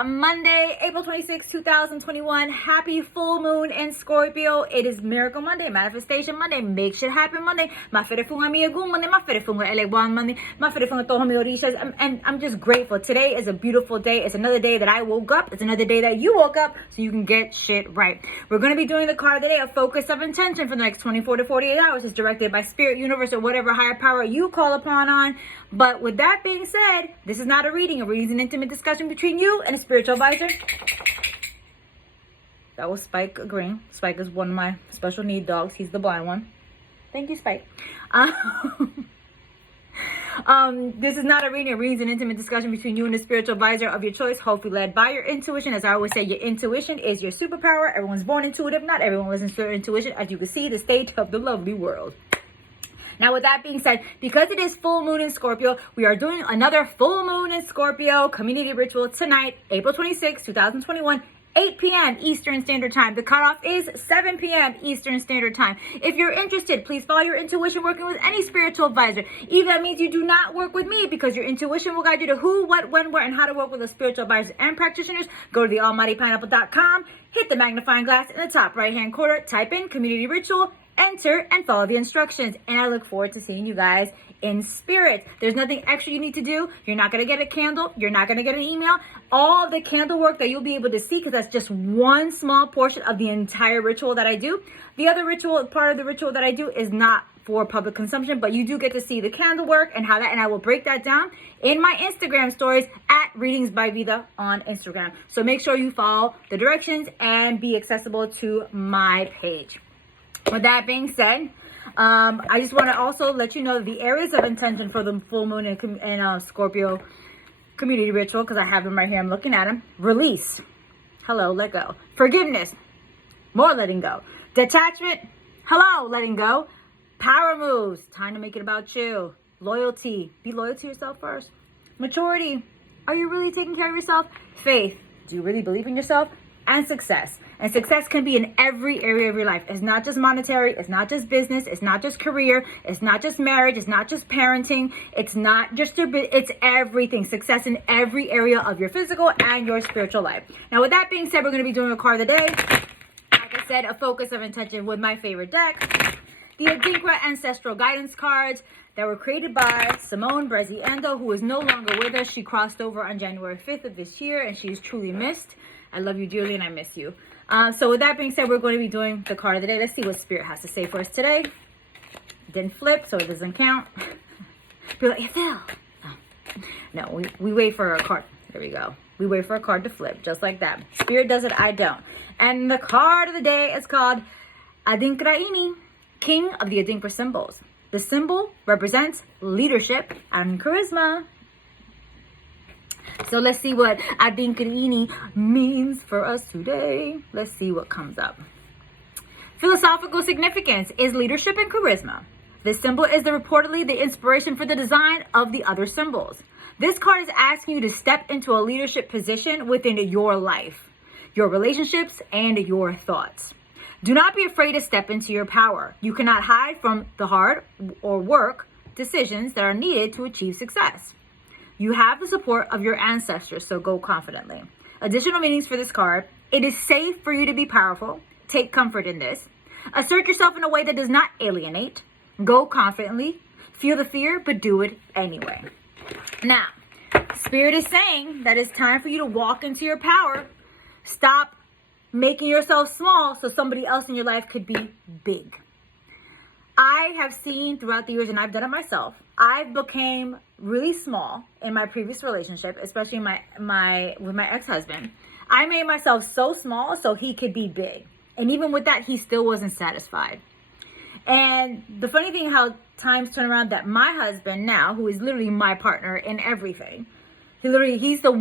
Monday, April 26, 2021. Happy full moon in Scorpio. It is Miracle Monday, Manifestation Monday, Make Shit Happen Monday, Mafere-funga miyagung Monday, Mafere-funga elegwan Monday, Mafere-funga toho mi orishas. And I'm just grateful. Today is a beautiful day. It's another day that I woke up. It's another day that you woke up so you can get shit right. We're going to be doing the card of the day, a focus of intention for the next 24 to 48 hours. It's directed by Spirit, Universe, or whatever higher power you call upon on. But with that being said, this is not a reading. A reading is an intimate discussion between you and a spiritual advisor. That was Spike agreeing. Spike is one of my special need dogs. He's the blind one. Thank you, Spike. This is not a reading. A reading is an intimate discussion between you and a spiritual advisor of your choice, hopefully led by your intuition. As I always say, your intuition is your superpower. Everyone's born intuitive. Not everyone listens to their intuition. As you can see, the state of the lovely world. Now, with that being said, because it is full moon in Scorpio, we are doing another full moon in Scorpio community ritual tonight, April 26, 2021, 8 p.m. Eastern Standard Time. The cutoff is 7 p.m. Eastern Standard Time. If you're interested, please follow your intuition working with any spiritual advisor. Even that means you do not work with me, because your intuition will guide you to who, what, when, where, and how to work with a spiritual advisor and practitioners. Go to thealmightypineapple.com, hit the magnifying glass in the top right-hand corner, type in community ritual, enter, and follow the instructions. And I look forward to seeing you guys in spirit. There's nothing extra you need to do. You're not going to get a candle. You're not going to get an email. All the candle work that you'll be able to see, because that's just one small portion of the entire ritual that I do. The other ritual, part of the ritual that I do, is not for public consumption, but you do get to see the candle work and how that, and I will break that down in my Instagram stories at Readings by Vida on Instagram. So make sure you follow the directions and be accessible to my page. With that being said, I just want to also let you know the areas of intention for the full moon in Scorpio community ritual, because I have them right here. I'm looking at them. Release. Hello, let go. Forgiveness. More letting go. Detachment. Hello, letting go. Power moves. Time to make it about you. Loyalty. Be loyal to yourself first. Maturity. Are you really taking care of yourself? Faith. Do you really believe in yourself? And success. And success can be in every area of your life. It's not just monetary. It's not just business. It's not just career. It's not just marriage. It's not just parenting. It's not just your, it's everything. Success in every area of your physical and your spiritual life. Now, with that being said, we're going to be doing a card of the day. Like I said, a focus of intention with my favorite deck. The Adinkra Ancestral Guidance cards that were created by Simone Bresi Ando, who is no longer with us. She crossed over on January 5th of this year, and she is truly missed. I love you dearly, and I miss you. So with that being said, we're going to be doing the card of the day. Let's see what Spirit has to say for us today. Didn't flip, so it doesn't count. Be like, it fell. Oh. No, we wait for a card. There we go. We wait for a card to flip, just like that. Spirit does it, I don't. And the card of the day is called Adinkrahene, King of the Adinkra symbols. The symbol represents leadership and charisma. So let's see what Adinkrahene means for us today. Let's see what comes up. Philosophical significance is leadership and charisma. This symbol is reportedly the inspiration for the design of the other symbols. This card is asking you to step into a leadership position within your life, your relationships, and your thoughts. Do not be afraid to step into your power. You cannot hide from the hard or work decisions that are needed to achieve success. You have the support of your ancestors, so go confidently. Additional meanings for this card: it is safe for you to be powerful. Take comfort in this. Assert yourself in a way that does not alienate. Go confidently. Feel the fear, but do it anyway. Now, Spirit is saying that it's time for you to walk into your power. Stop making yourself small so somebody else in your life could be big. I have seen throughout the years, and I've done it myself, I became really small in my previous relationship, especially with my ex-husband. I made myself so small so he could be big. And even with that, he still wasn't satisfied. And the funny thing, how times turn around, that my husband now, who is literally my partner in everything, he is the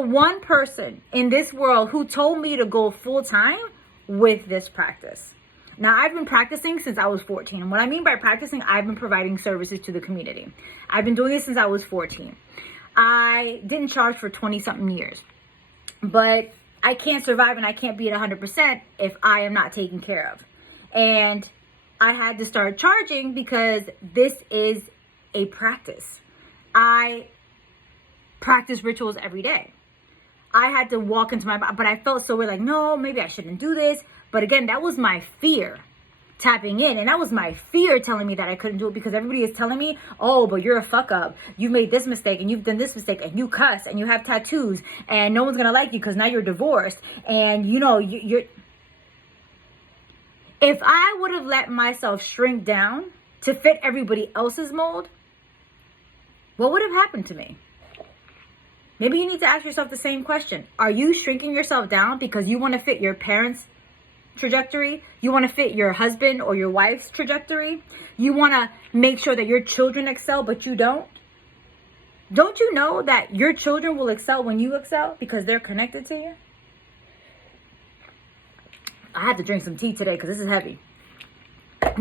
one person in this world who told me to go full time with this practice. Now, I've been practicing since I was 14. And what I mean by practicing, I've been providing services to the community. I've been doing this since I was 14. I didn't charge for 20-something years. But I can't survive and I can't be at 100% if I am not taken care of. And I had to start charging because this is a practice. I practice rituals every day. I had to walk into my body, but I felt so weird, like, no, maybe I shouldn't do this. But again, that was my fear tapping in. And that was my fear telling me that I couldn't do it, because everybody is telling me, oh, but you're a fuck up. You made this mistake and you've done this mistake and you cuss and you have tattoos and no one's going to like you because now you're divorced. And you know, you're... If I would have let myself shrink down to fit everybody else's mold, what would have happened to me? Maybe you need to ask yourself the same question. Are you shrinking yourself down because you want to fit your parents' trajectory? You want to fit your husband or your wife's trajectory? You want to make sure that your children excel, but you don't? Don't you know that your children will excel when you excel because they're connected to you? I had to drink some tea today because this is heavy.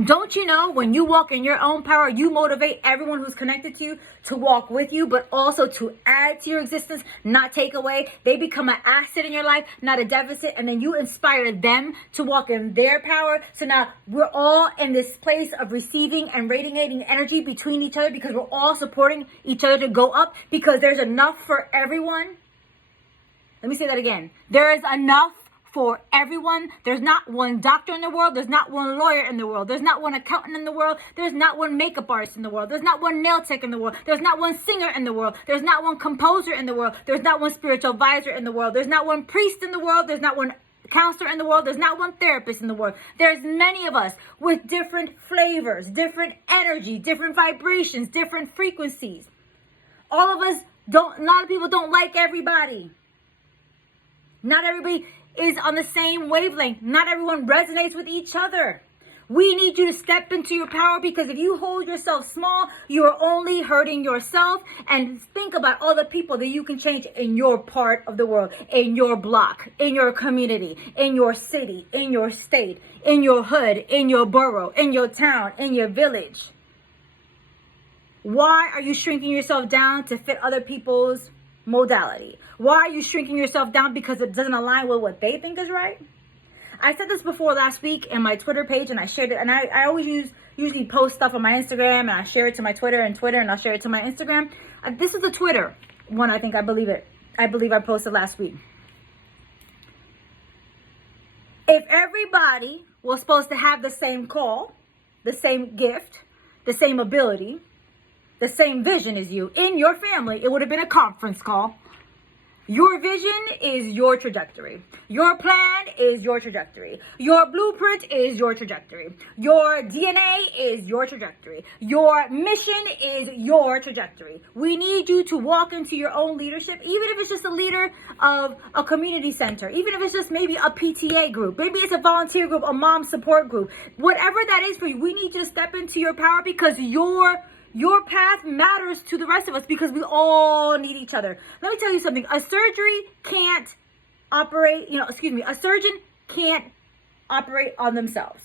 Don't you know when you walk in your own power, you motivate everyone who's connected to you to walk with you, but also to add to your existence, not take away. They become an asset in your life, not a deficit. And then you inspire them to walk in their power. So now we're all in this place of receiving and radiating energy between each other because we're all supporting each other to go up, because there's enough for everyone. Let me say that again. There is enough for everyone. There's not one doctor in the world. There's not one lawyer in the world. There's not one accountant in the world. There's not one makeup artist in the world. There's not one nail tech in the world. There's not one singer in the world. There's not one composer in the world. There's not one spiritual advisor in the world. There's not one priest in the world. There's not one counselor in the world. There's not one therapist in the world. There's many of us with different flavors, different energy, different vibrations, different frequencies. All of us don't, a lot of people don't like everybody. Not everybody is on the same wavelength. Not everyone resonates with each other. We need you to step into your power, because if you hold yourself small, you are only hurting yourself. And think about all the people that you can change in your part of the world, in your block, in your community, in your city, in your state, in your hood, in your borough, in your town, in your village. Why are you shrinking yourself down to fit other people's modality? Why are you shrinking yourself down because it doesn't align with what they think is right? I said this before last week in my Twitter page, and I shared it. And I always usually post stuff on my Instagram, and I share it to my Twitter, and I'll share it to my Instagram. This is the Twitter one. I believe I posted last week. If everybody was supposed to have the same call, the same gift, the same ability, the same vision as you in your family, it would have been a conference call. Your vision is your trajectory. Your plan is your trajectory. Your blueprint is your trajectory. Your DNA is your trajectory. Your mission is your trajectory. We need you to walk into your own leadership, even if it's just a leader of a community center, even if it's just maybe a PTA group, maybe it's a volunteer group, a mom support group, whatever that is for you. We need you to step into your power, because your path matters to the rest of us, because we all need each other. Let me tell you something. A surgeon can't operate on themselves.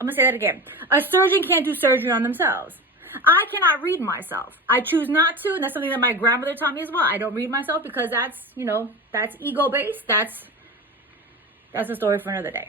I'm going to say that again. A surgeon can't do surgery on themselves. I cannot read myself. I choose not to, and that's something that my grandmother taught me as well. I don't read myself because that's ego-based. That's a story for another day.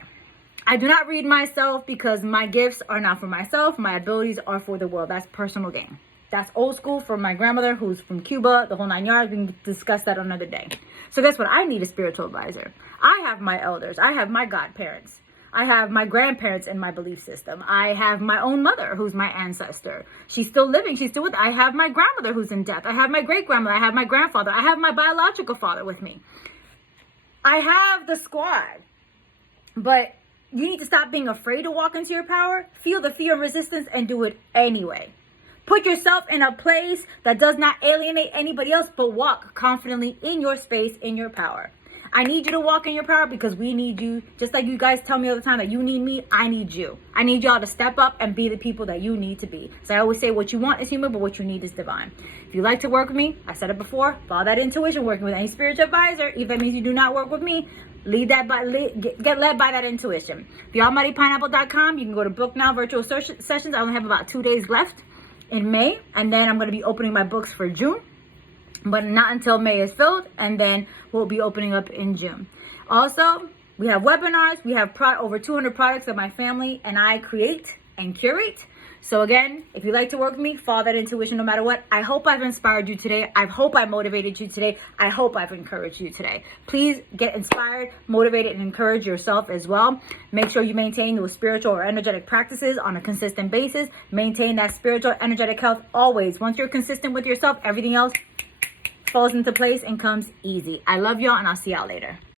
I do not read myself because my gifts are not for myself. My abilities are for the world. That's personal gain. That's old school from my grandmother, who's from Cuba, the whole 9 yards. We can discuss that on another day. So guess what? I need a spiritual advisor. I have my elders. I have my godparents. I have my grandparents in my belief system. I have my own mother, who's my ancestor. She's still living. She's still with. I have my grandmother who's in death. I have my great grandmother. I have my grandfather. I have my biological father with me. I have the squad. But you need to stop being afraid to walk into your power. Feel the fear and resistance and do it anyway. Put yourself in a place that does not alienate anybody else, but walk confidently in your space, in your power. I need you to walk in your power because we need you. Just like you guys tell me all the time that you need me, I need you. I need y'all to step up and be the people that you need to be. So I always say what you want is human, but what you need is divine. If you like to work with me, I said it before, follow that intuition, working with any spiritual advisor. If that means you do not work with me, get led by that intuition. TheAlmightyPineapple.com. You can go to book now, virtual sessions. I only have about 2 days left in May, and then I'm going to be opening my books for June, but not until May is filled, and then we'll be opening up in June. Also, we have webinars. We have over 200 products that my family and I create and curate. So again, if you like to work with me, follow that intuition no matter what. I hope I've inspired you today. I hope I motivated you today. I hope I've encouraged you today. Please get inspired, motivated, and encourage yourself as well. Make sure you maintain those spiritual or energetic practices on a consistent basis. Maintain that spiritual, energetic health always. Once you're consistent with yourself, everything else falls into place and comes easy. I love y'all, and I'll see y'all later.